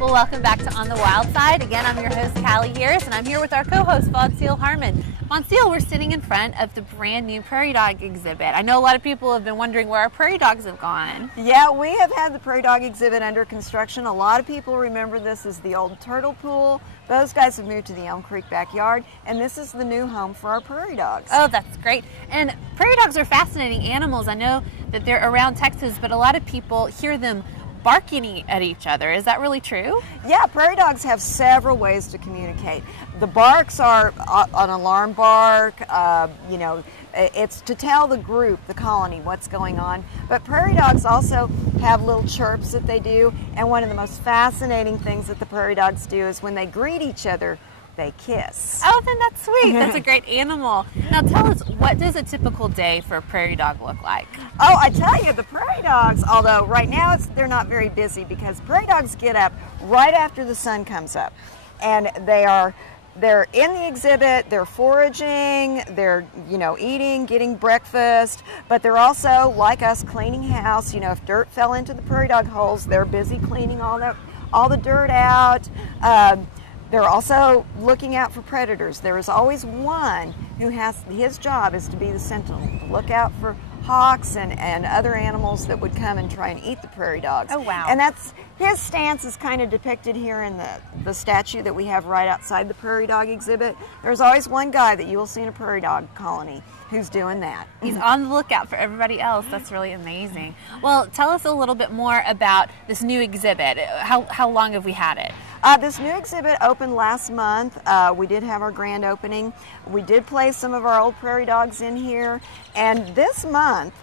Well, welcome back to On the Wild Side. Again, I'm your host, Callie Harris, and I'm here with our co-host, Monsieur Harmon. Monsieur, we're sitting in front of the brand new Prairie Dog exhibit. I know a lot of people have been wondering where our Prairie Dogs have gone. Yeah, we have had the Prairie Dog exhibit under construction. A lot of people remember this as the old turtle pool. Those guys have moved to the Elm Creek backyard, and this is the new home for our Prairie Dogs. Oh, that's great. And Prairie Dogs are fascinating animals. I know that they're around Texas, but a lot of people hear them barking at each other. Is that really true? Yeah, Prairie Dogs have several ways to communicate. The barks are an alarm bark, it's to tell the group, the colony, what's going on. But Prairie Dogs also have little chirps that they do, and one of the most fascinating things that the Prairie Dogs do is when they greet each other, they kiss. Oh, then that's sweet. That's a great animal. Now tell us, what does a typical day for a Prairie Dog look like? Oh, I tell you, the Prairie Dogs, although right now they're not very busy because Prairie Dogs get up right after the sun comes up. And they're in the exhibit, they're foraging, they're, eating, getting breakfast, but they're also, like us, cleaning house. If dirt fell into the Prairie Dog holes, they're busy cleaning all the dirt out. They're also looking out for predators. There is always one who his job is to be the sentinel, to look out for hawks and other animals that would come and try and eat the Prairie Dogs. Oh, wow. And his stance is kind of depicted here in the statue that we have right outside the Prairie Dog exhibit. There's always one guy that you will see in a Prairie Dog colony who's doing that. He's on the lookout for everybody else. That's really amazing. Well, tell us a little bit more about this new exhibit. How long have we had it? This new exhibit opened last month. We did have our grand opening. We did place some of our old Prairie Dogs in here. And this month,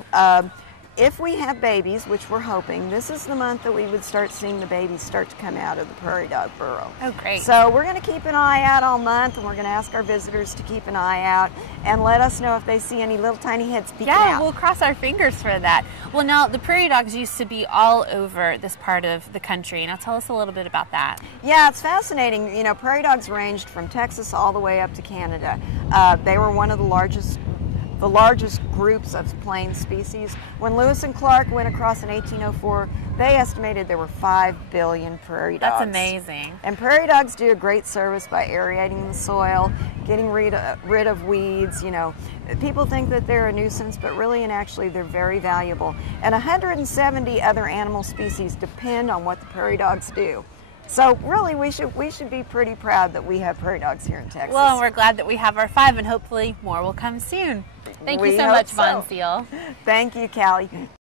if we have babies, which we're hoping, this is the month that we would start seeing the babies start to come out of the Prairie Dog burrow. Oh, great. So we're going to keep an eye out all month, and we're going to ask our visitors to keep an eye out and let us know if they see any little tiny heads peeking out. Yeah, we'll cross our fingers for that. Well, now, the Prairie Dogs used to be all over this part of the country. Now, tell us a little bit about that. Yeah, it's fascinating. Prairie Dogs ranged from Texas all the way up to Canada. They were one of the largest groups of plain species. When Lewis and Clark went across in 1804, they estimated there were 5 billion prairie dogs. That's amazing. And Prairie Dogs do a great service by aerating the soil, getting rid of weeds. People think that they're a nuisance, but really and actually they're very valuable. And 170 other animal species depend on what the Prairie Dogs do. So really, we should be pretty proud that we have Prairie Dogs here in Texas. Well, and we're glad that we have our 5, and hopefully more will come soon. Thank you so much, Von Seal. Thank you, Callie.